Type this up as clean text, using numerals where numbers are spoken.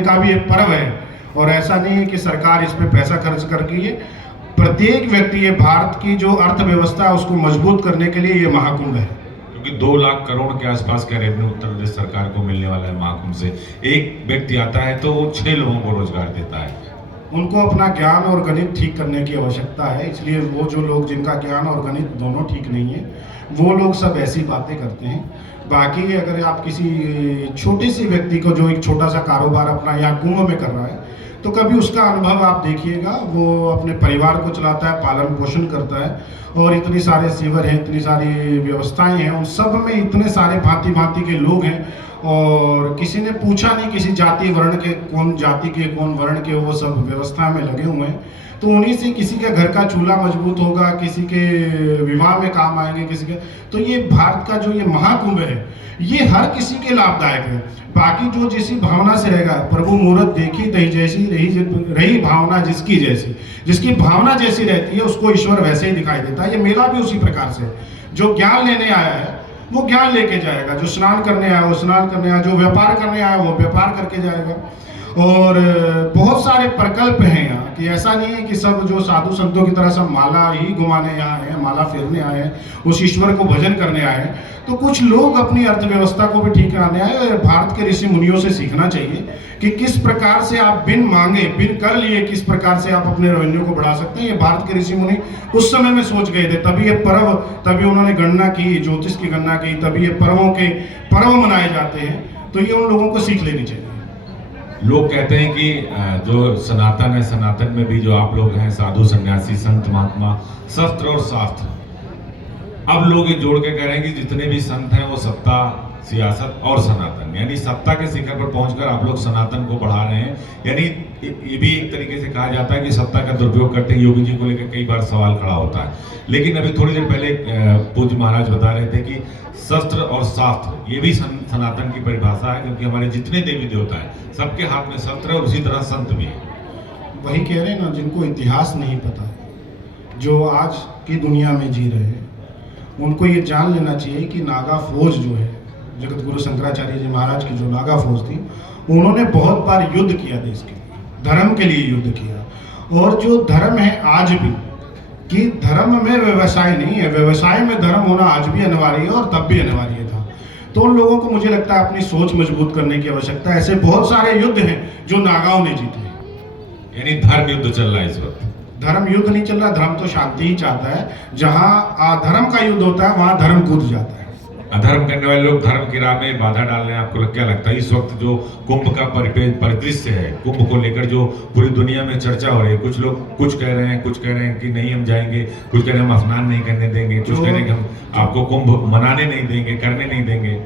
का भी एक पर्व है और ऐसा नहीं है कि सरकार इस पे पैसा खर्च कर रही है। प्रत्येक व्यक्ति, ये भारत की जो अर्थव्यवस्था है उसको मजबूत करने के लिए ये महाकुंभ है। क्योंकि 2 लाख करोड़ के आसपास का रेवेन्यू उत्तर प्रदेश सरकार को मिलने वाला है महाकुंभ से। एक व्यक्ति आता है तो वो 6 लोगों को रोजगार देता है। उनको अपना ज्ञान और गणित ठीक करने की आवश्यकता है, इसलिए वो जो लोग जिनका ज्ञान और गणित दोनों ठीक नहीं है वो लोग सब ऐसी बातें करते हैं। बाकी अगर आप किसी छोटे सी व्यक्ति को जो एक छोटा सा कारोबार अपना यहाँ कुंभ में कर रहा है तो कभी उसका अनुभव आप देखिएगा, वो अपने परिवार को चलाता है, पालन पोषण करता है और इतनी सारे सीवर हैं, इतनी सारी व्यवस्थाएं हैं, उन सब में इतने सारे भांति भांति के लोग हैं और किसी ने पूछा नहीं किसी जाति वर्ण के, कौन जाति के कौन वर्ण के, वो सब व्यवस्था में लगे हुए हैं। तो उन्हीं से किसी के घर का चूल्हा मजबूत होगा, किसी के विवाह में काम आएंगे, किसी के। तो ये भारत का जो ये महाकुंभ है ये हर किसी के लाभदायक है। बाकी जो जैसी भावना से रहेगा, प्रभु मूरत देखी तही जैसी रही भावना जिसकी जैसी, जिसकी भावना जैसी रहती है उसको ईश्वर वैसे ही दिखाई देता है। ये मेला भी उसी प्रकार से, जो ज्ञान लेने आया है वो ज्ञान लेके जाएगा, जो स्नान करने आया वो स्नान करने आया, जो व्यापार करने आया वो व्यापार करके जाएगा। और बहुत सारे प्रकल्प हैं यहाँ कि ऐसा नहीं है कि सब जो साधु संतों की तरह सब माला ही घुमाने आए हैं, माला फेरने आए हैं, उस ईश्वर को भजन करने आए हैं। तो कुछ लोग अपनी अर्थव्यवस्था को भी ठीक कराने आए और भारत के ऋषि मुनियों से सीखना चाहिए कि किस प्रकार से आप बिन मांगे, बिन कर लिए किस प्रकार से आप अपने रेवेन्यू को बढ़ा सकते हैं। ये भारत के ऋषि मुनि उस समय में सोच गए थे, तभी ये पर्व, तभी उन्होंने गणना की, ज्योतिष की गणना की, तभी ये पर्व मनाए जाते हैं। तो ये उन लोगों को सीख लेनी चाहिए। लोग कहते हैं कि जो सनातन है, सनातन में भी जो आप लोग हैं साधु सन्यासी संत महात्मा, शस्त्र और शास्त्र, अब लोग ये जोड़ के कह रहे हैं कि जितने भी संत हैं वो सत्ता, सियासत और सनातन, यानी सत्ता के शिखर पर पहुंचकर आप लोग सनातन को बढ़ा रहे हैं। यानी ये भी एक तरीके से कहा जाता है कि सत्ता का दुरुपयोग करते हैं। योगी जी को लेकर कई बार सवाल खड़ा होता है, लेकिन अभी थोड़ी देर पहले पूज्य महाराज बता रहे थे कि शस्त्र और शास्त्र ये भी सनातन की परिभाषा है, क्योंकि हमारे जितने देवी देवता हैं सबके हाथ में शस्त्र है और उसी तरह संत भी है। वही कह रहे हैं ना, जिनको इतिहास नहीं पता, जो आज की दुनिया में जी रहे हैं, उनको ये जान लेना चाहिए कि नागा फौज जो है, जगत गुरु शंकराचार्य जी महाराज की जो नागा फौज थी, उन्होंने बहुत बार युद्ध किया देश के लिए, धर्म के लिए युद्ध किया। और जो धर्म है आज भी, कि धर्म में व्यवसाय नहीं है, व्यवसाय में धर्म होना आज भी अनिवार्य है और तब भी अनिवार्य था। तो उन लोगों को मुझे लगता है अपनी सोच मजबूत करने की आवश्यकता है। ऐसे बहुत सारे युद्ध हैं जो नागाओं ने जीते हैं। यानी धर्म युद्ध चल रहा है इस वक्त। धर्म युद्ध नहीं चल रहा, धर्म तो शांति ही चाहता है। जहां अधर्म का युद्ध होता है वहां धर्म कूद जाता है। अधर्म करने वाले लोग धर्म की राह में बाधा डाल रहे हैं। आपको क्या लगता है इस वक्त जो कुंभ का परिदृश्य है, कुंभ को लेकर जो पूरी दुनिया में चर्चा हो रही है, कुछ लोग कुछ कह रहे हैं, कुछ कह रहे हैं कि नहीं हम जाएंगे, कुछ कह रहे हैं हम स्नान नहीं करने देंगे, कुछ कह रहे हैं कि हम आपको कुंभ मनाने नहीं देंगे, करने नहीं देंगे।